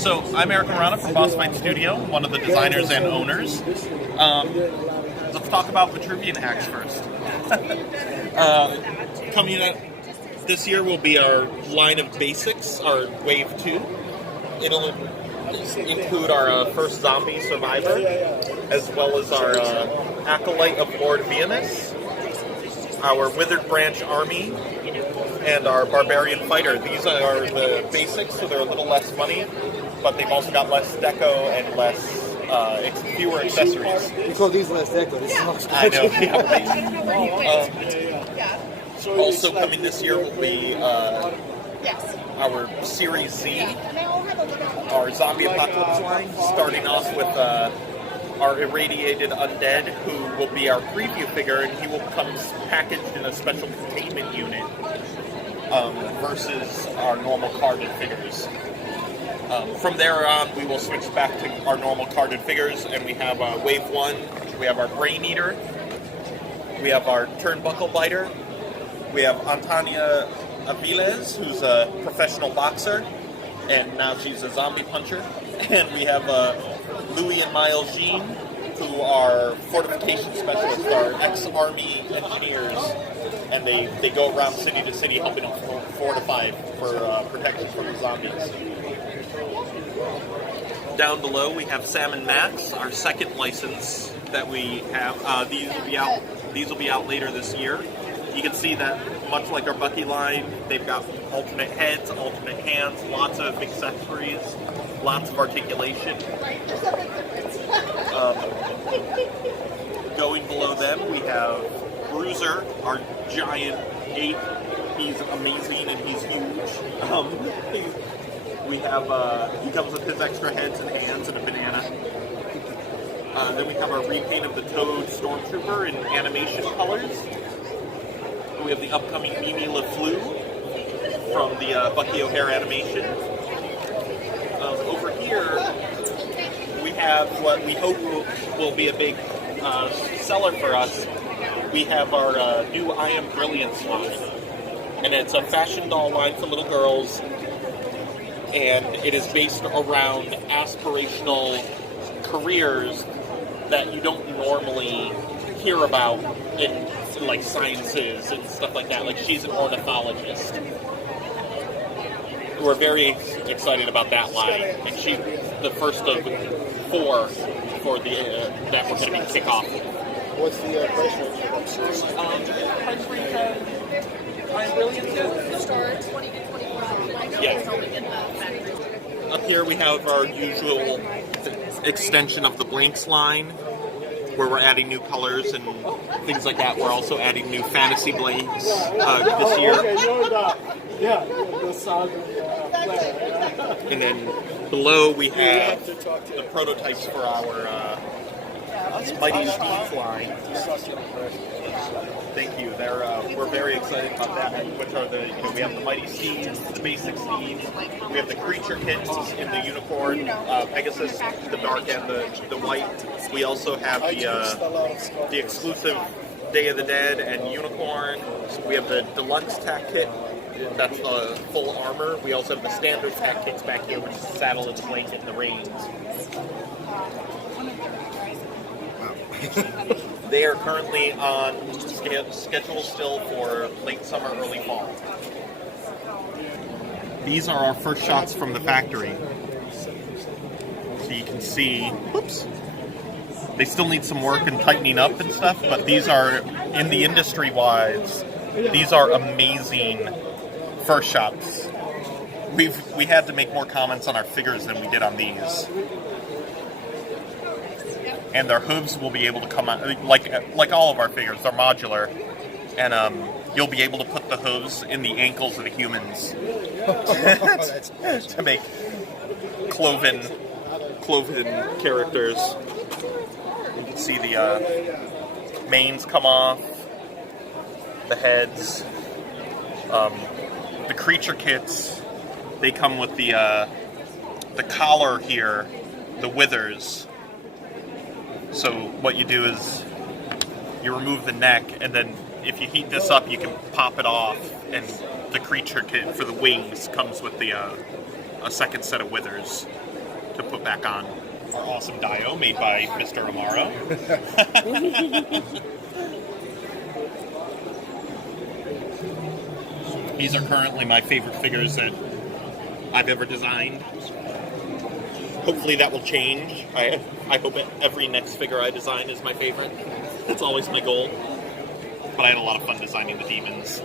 So, I'm Eric Arana from Boss Fight Studio, one of the designers and owners. Let's talk about Vitruvian Hacks first. Coming up this year will be our line of basics, our Wave 2. It'll include our first zombie survivor, as well as our acolyte of Lord Vianus, our Withered Branch Army, and our Barbarian Fighter. These are the basics, so they're a little less money, but they've also got less deco and fewer accessories. You call these less deco, this is much I know, yeah. Also coming this year will be our Series Z, our Zombie Apocalypse line, starting off with our Irradiated Undead, who will be our preview figure, and he will come packaged in a special containment unit versus our normal carded figures. From there on, we will switch back to our normal carded figures, and we have Wave 1, we have our Brain Eater, we have our Turnbuckle Biter, we have Antania Aviles, who's a professional boxer, and now she's a zombie puncher, and we have Louis and Miles Jean, who are fortification specialists, are ex-army engineers, and they go around city to city helping them fortify for protection from the zombies. Down below we have Salmon Max, our second license that we have. These will be out later this year. You can see that, much like our Bucky line, they've got alternate heads, alternate hands, lots of accessories, lots of articulation. Going below them, we have Bruiser, our giant ape. He's amazing and he's huge. We have, he comes with his extra heads and hands and a banana. Then we have our repaint of the Toad Stormtrooper in animation colors. We have the upcoming Mimi LeFleur from the Becky Ohare animation. Over here, we have what we hope will be a big seller for us. We have our new I Am Brilliance line. And it's a fashion doll line for little girls. And it is based around aspirational careers that you don't normally hear about in like sciences and stuff like that. Like, she's an ornithologist. We're very excited about that line, and she's the first of 4 for the that we're going to be kick off. What's the price range? Price range I'm brilliant too. Store 20 to 24. Yeah. Up here we have our usual extension of the Blanks line, where we're adding new colors and things like that. We're also adding new fantasy blades this year. And then below we have the prototypes for our Mighty Steeds line. Thank you. We're very excited about that. Which are we have the Mighty Steeds, the basic Steeds. We have the creature kits in the unicorn, Pegasus, the dark and the white. We also have the exclusive Day of the Dead and unicorn. We have the Deluxe tack kit. That's full armor. We also have the standard tack kits back here, which is the saddle and the blanket and the reins. They are currently on schedule still for late summer, early fall. These are our first shots from the factory. So you can see, whoops, they still need some work and tightening up and stuff, but these are, in the industry-wise, these are amazing first shots. We had to make more comments on our figures than we did on these. And their hooves will be able to come out, like all of our figures, they're modular, and you'll be able to put the hooves in the ankles of the humans to make cloven characters. You can see the manes come off, the heads, the creature kits. They come with the collar here, the withers. So what you do is you remove the neck, and then if you heat this up, you can pop it off, and the creature kit for the wings comes with the a second set of withers. to put back on our awesome Dio made by Mr. Amaro. These are currently my favorite figures that I've ever designed. Hopefully that will change. I hope every next figure I design is my favorite. That's always my goal. But I had a lot of fun designing the demons.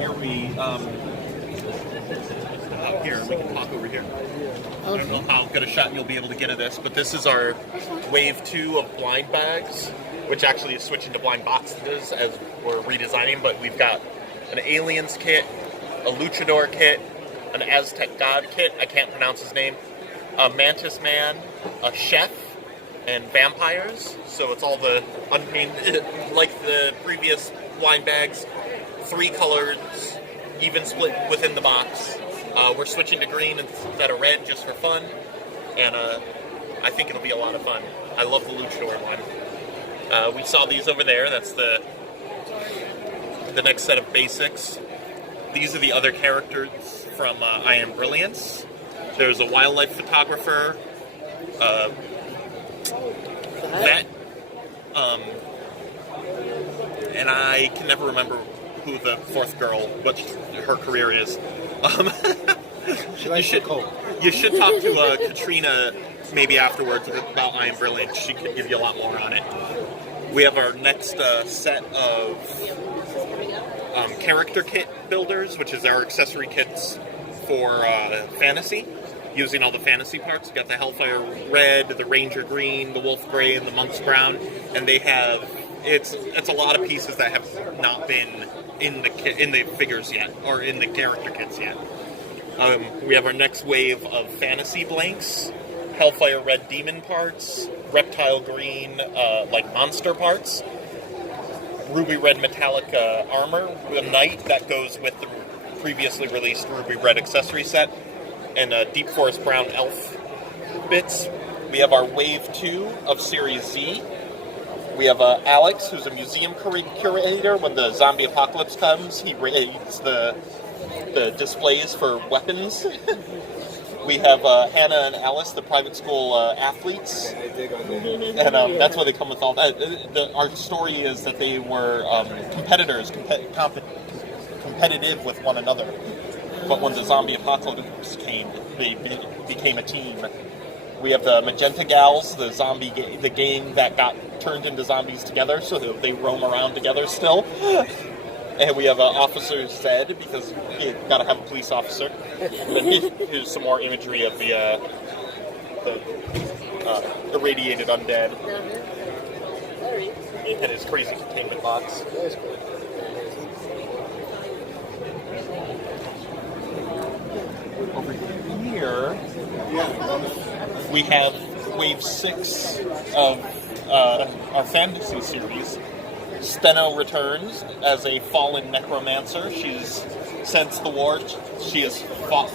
Here we can talk over here. I don't know how good a shot you'll be able to get of this, but this is our wave 2 of blind bags, which actually is switching to blind boxes as we're redesigning, but we've got an aliens kit, a luchador kit, an Aztec god kit, I can't pronounce his name, a mantis man, a chef, and vampires. So it's all the unpainted, like the previous blind bags, 3 colors, even split within the box. We're switching to green instead of red just for fun, and I think it'll be a lot of fun. I love the luchador one. We saw these over there. That's the next set of basics. These are the other characters from I Am Brilliance. There's a wildlife photographer, vet, and I can never remember who the fourth girl, what her career is. You should talk to Katrina maybe afterwards about I Am Brilliant. She could give you a lot more on it. We have our next set of character kit builders, which is our accessory kits for fantasy, using all the fantasy parts. You got the Hellfire Red, the Ranger Green, the Wolf Gray, and the Monk's Brown, and they have it's a lot of pieces that have not been in the figures yet, or in the character kits yet. We have our next wave of fantasy blanks, Hellfire Red demon parts, Reptile Green like monster parts, Ruby Red metallic armor, the knight that goes with the previously released Ruby Red accessory set, and Deep Forest Brown elf bits. We have our wave 2 of Series Z. We have Alex, who's a museum curator. When the zombie apocalypse comes, he reads the displays for weapons. We have Hannah and Alice, the private school athletes. And that's why they come with all that. Our story is that they were competitors, competitive with one another. But when the zombie apocalypse came, they became a team. We have the Magenta Gals, the gang that got turned into zombies together, so they roam around together still. And we have Officer Zed, because you gotta have a police officer. And then here's some more imagery of the irradiated undead. And his crazy containment box. Over here, we have Wave 6 of our fantasy series. Steno returns as a fallen necromancer. She's, since the war, she has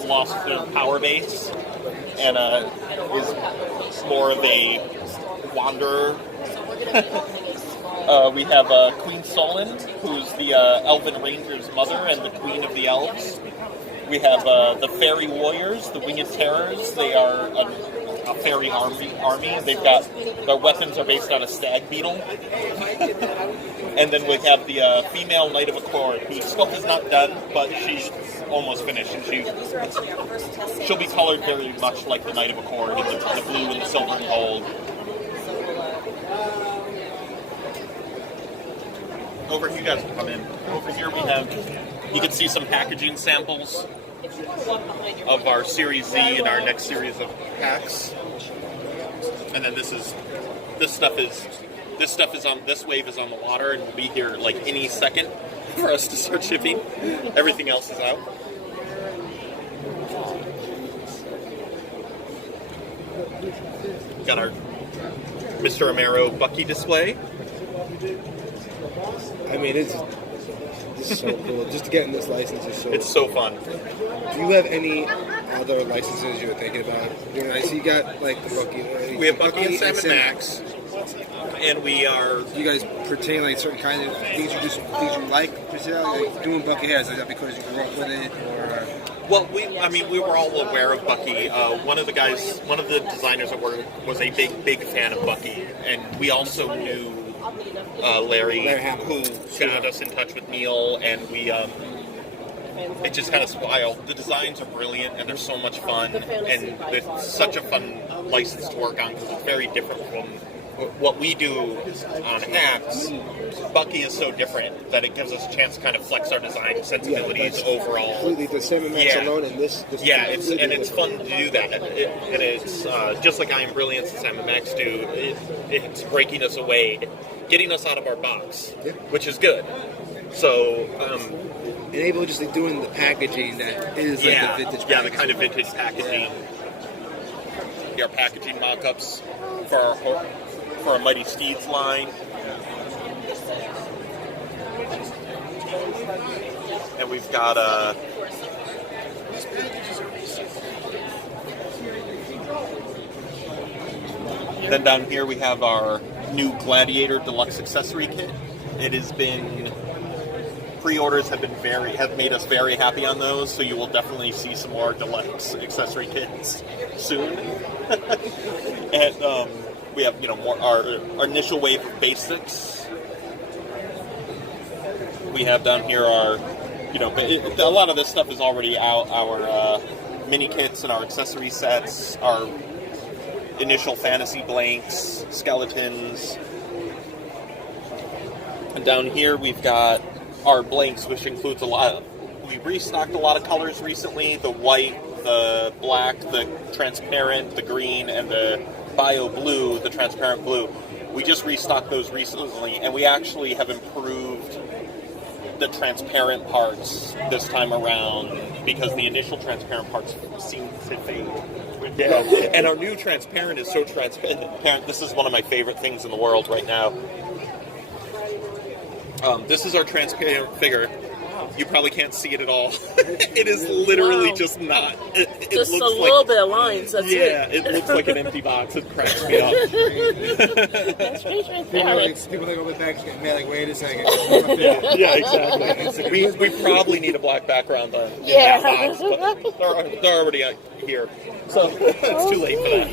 lost her power base and is more of a wanderer. We have Queen Solon, who's the Elven Ranger's mother and the Queen of the Elves. We have the Fairy Warriors, the Winged Terrors. They are a fairy army. They've got, their weapons are based on a stag beetle. And then we have the female Knight of Accord, whose sculpt is not done, but she's almost finished, and she'll be colored very much like the Knight of Accord, in the blue and the silver and gold. Over here, you guys can come in. Over here we have, you can see some packaging samples of our Series Z and our next series of packs. And then this wave is on the water and will be here like any second for us to start shipping. Everything else is out. Got our Mr. Amaro Bucky display. I mean, this is so cool. Just to get in this license is so. It's so fun. Do you have any other licenses you were thinking about? You know, I see you got like the Bucky. We have Bucky and Salmon Max. And we are... Do you guys pertain like certain kind of things you like? Like doing Bucky hairs, is that because you grew up with it, or? Well, we were all aware of Bucky. One of the designers at work was a big fan of Bucky, and we also knew Larry who got us in touch with Neil, and we. It just had us wild. The designs are brilliant, and they're so much fun, and it's such a fun license to work on because it's very different from what we do on hats. Bucky is so different that it gives us a chance to kind of flex our design sensibilities overall. Completely the Salmon Max alone, and this it's fun to do that. And it's just like I Am Brilliance and Salmon Max do. It's breaking us away, getting us out of our box, which is good. So, and able just like doing the packaging that is like the vintage packaging. Yeah, the kind of vintage packaging. Our packaging mock-ups for our Mighty Steeds line. And we've got then down here we have our new Gladiator Deluxe Accessory kit. It has been... Pre-orders have made us very happy on those, so you will definitely see some more Deluxe Accessory kits soon. And we have more our initial wave of basics. We have down here our a lot of this stuff is already out. Our mini kits and our accessory sets, our initial fantasy blanks, skeletons, and down here we've got our blanks, which includes we restocked a lot of colors recently: the white, the black, the transparent, the green, and the bio blue, the transparent blue. We just restocked those recently, and we actually have improved the transparent parts this time around because the initial transparent parts seem to fade. Yeah, and our new transparent is so transparent. This is one of my favorite things in the world right now. This is our transparent figure. You probably can't see it at all. It is literally just not. It just looks a little bit of lines. That's it. It looks like an empty box. It cracks me up. That's pretty transparent. People that go with backs get mad. Like, wait a second. Yeah, exactly. We probably need a black background on that box, but they're already out here, so it's too late for that.